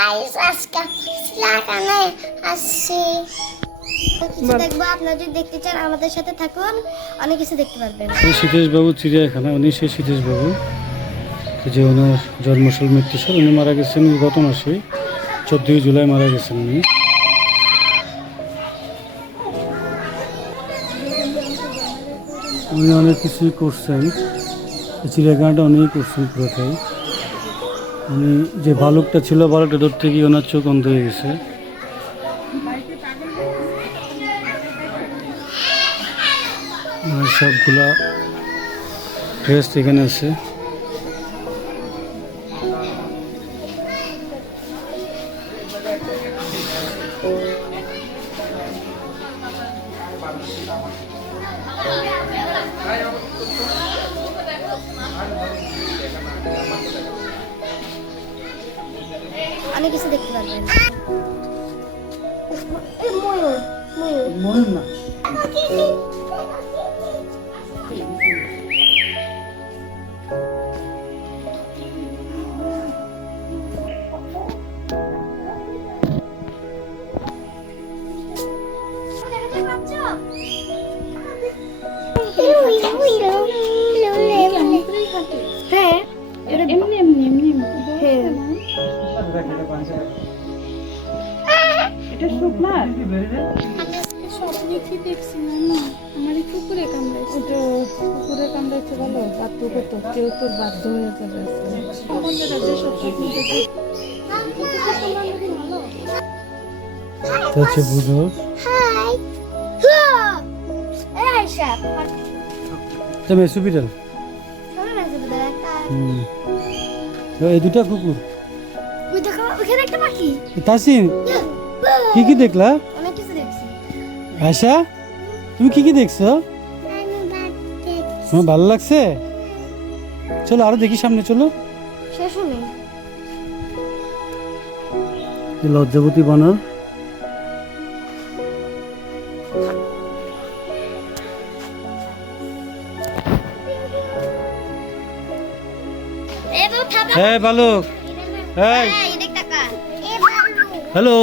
Guys আজকে চিড়িয়াখানে আসছি। দেখবো, আপনারা যদি দেখতে চান আমাদের সাথে থাকুন, অনেক কিছু দেখতে পারবেন। এই সীতেশ বাবু চিড়িয়াখানা, উনি সেই সীতেশ বাবু যে ওনার জন্মসাল মৃত্যুসাল, উনি মারা গেছেন গত মাসে 14 জুলাই মারা গেছেন উনি। উনি অনেক কিছুই করছেন, চিড়িয়াখানাটা অনেক করছেন পুরোটাই। উনি যে ভালুকটা ছিল, ভালুকটা ধরতে গিয়ে ওনার চোখ অন্ধ হয়ে গেছে। সবগুলা ড্রেস এখানে আছে। অনেক কিছু দেখতে পারবেন। ময়ূর ময়ূর ময়ূর না, হ্যাঁ এমনি এমনি এমনি হ্যাঁ এটা শুকনার স্বপ্নে কি দেখছিলাম না, আমার এই কুকুরে কামড়াইছে। তো কুকুরে কামড়াইছে বলো, বাধ্য করতো কেউ তোর বাধ্য হয়ে যাবে। আমাদের রাজ্যে সব স্বপ্ন দেখে এটা হচ্ছে বুঝো। হাই এই আয়শা এটা মেসুপিটাল। শোনো না যে একটা এই দুটা কুকুর। ওই দেখো ওখানে একটা পাখি। তাসিন, কি কি দেখলা? অনেক কিছু দেখছি। আয়শা, তুমি কি কি দেখছো? তোমার ভালো লাগছে? চলো আরো দেখি, সামনে চলো। শেষ হলো লজ্জাবতী বানর। এ তো থাবা হ্যাঁ বালক, হ্যাঁ এই দেখ টাকা এ বালু হ্যালো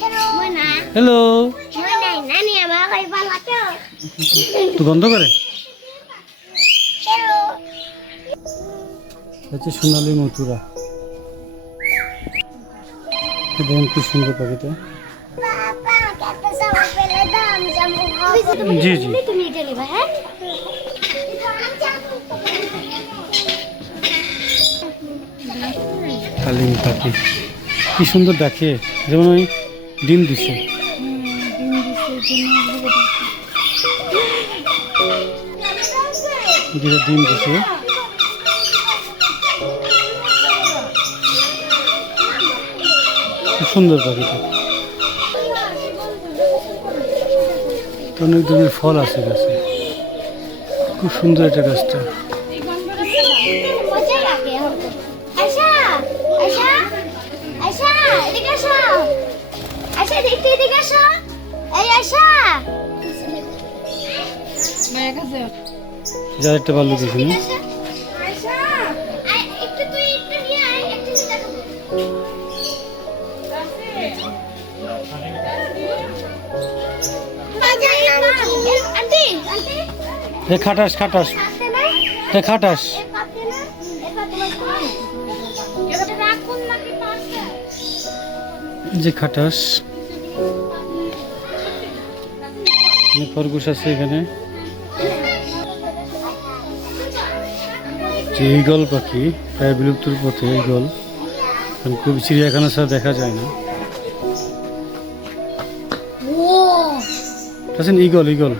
হ্যালো মনা হ্যালো। মনা নানি আমার কই পালাতো তো গন্ধ করে। হ্যালো হচ্ছে সোনালী মথুরা। দেখেন কি সুন্দর পাখিটা। বাবা কত সময় পেলে দাম জামু জি, জি। তুমি এটা নিবা হ্যাঁ কালিম পাখি কি সুন্দর ডাকে, যেমন ওই ডিম দিছে। যেটা ডিম দিছে। খুব সুন্দর পাখিটা। অনেক ধরনের ফল আছে গাছে, খুব সুন্দর এটা গাছটা। মজা লাগে আয়শা আয়শা আয়শা এদিকে আসো আয়শা দেখতে এদিকে আসো এই আয়শা মায়ের কাছে যার একটা ভালো দেখি না। আয়শা একটু তুই একটু নিয়ে আয় একটু দেখাবো আন্টি আন্টি এ খাটাস খাটাস, খাতে না এ খাটাস। খাতে না এটা তোমার এটা রাখুন নাকি পাশে যে খাটাস, খরগোশ আছে এখানে। যে ঈগল পাখি প্রায় বিলুপ্তির পথে, ঈগল কারণ খুব চিড়িয়াখানা ছাড়া দেখা যায় না। আছেন ঈগল, ঈগল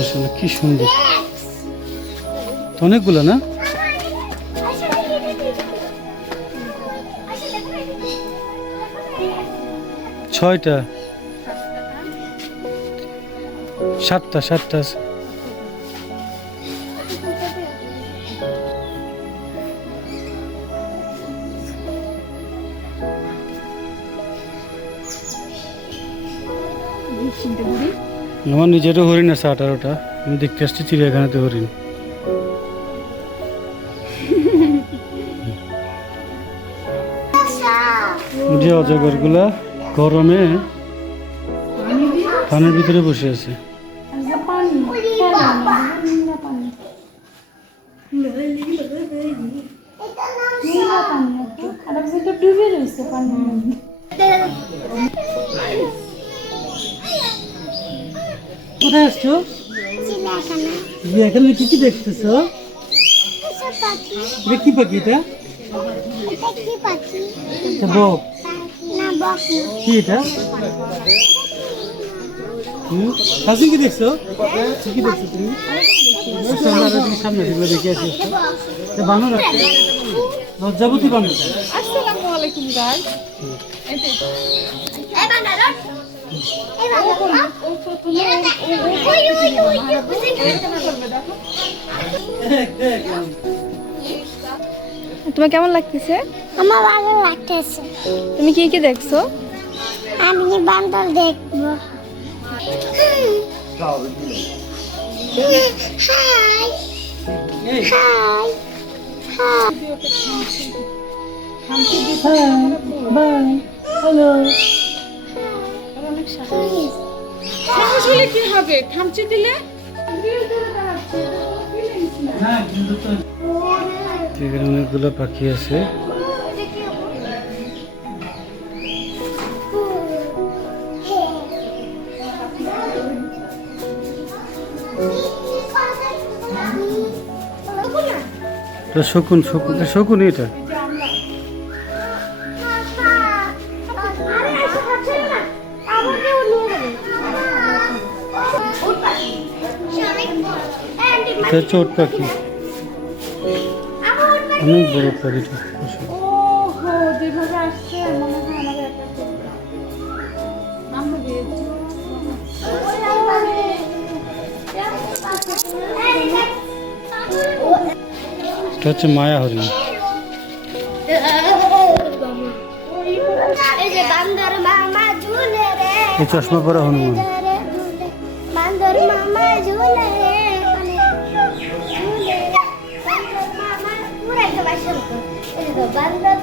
আসলে কি সুন্দর, অনেকগুলো না। ছয়টা, সাতটা সাতটা আছে। আমার নিজেরও হরিণ আছে 18টা। আমি দেখতে আসছি চিড়িয়াখানাতে হরিণ। যে অজগরগুলা গরমে পানির ভিতরে বসে আছে। আর যে পানি খেলা না, নীলা পানি নীলা পানি একটু। আর এক জায়গায় ডুবে রয়েছে পানির মধ্যে। কোথায় আসছো? যে এখানে কি কি দেখতেছো? এটা কি পাখি? এটা বক। কি এটা? কাছে কি দেখছো? কি দেখছো তুমি? সামনে যেগুলো দেখে আসি বানর, লজ্জাবতী বানর। আসসালামু আলাইকুম গাইস। তোমার কেমন লাগতেছে? আমার ভালো লাগতেছে। তুমি কি কি দেখছো? আমি বান্দর দেখবো। High high by, hello. সাহস হলে কি হবে? খামচি দিলে এখানে অনেকগুলো পাখি আছে। এটা শকুন, শকুন, শকুন এটা। এটা হচ্ছে ওট পাখি, অনেক বড় পাখিটা। ওহো যেভাবে আসছে মনে হয় আমাদের একটা করবে। আমরা দিয়েছি এটা হচ্ছে মায়া হরিণ। এই যে বান্দর মামা ঝুলে রে, এই চশমা পরা হনুমান। বান্দর মামা ঝুলে রে, ঝুলে রে, বান্দর মামা পুরা একটা বাসা। এই যে বান্দর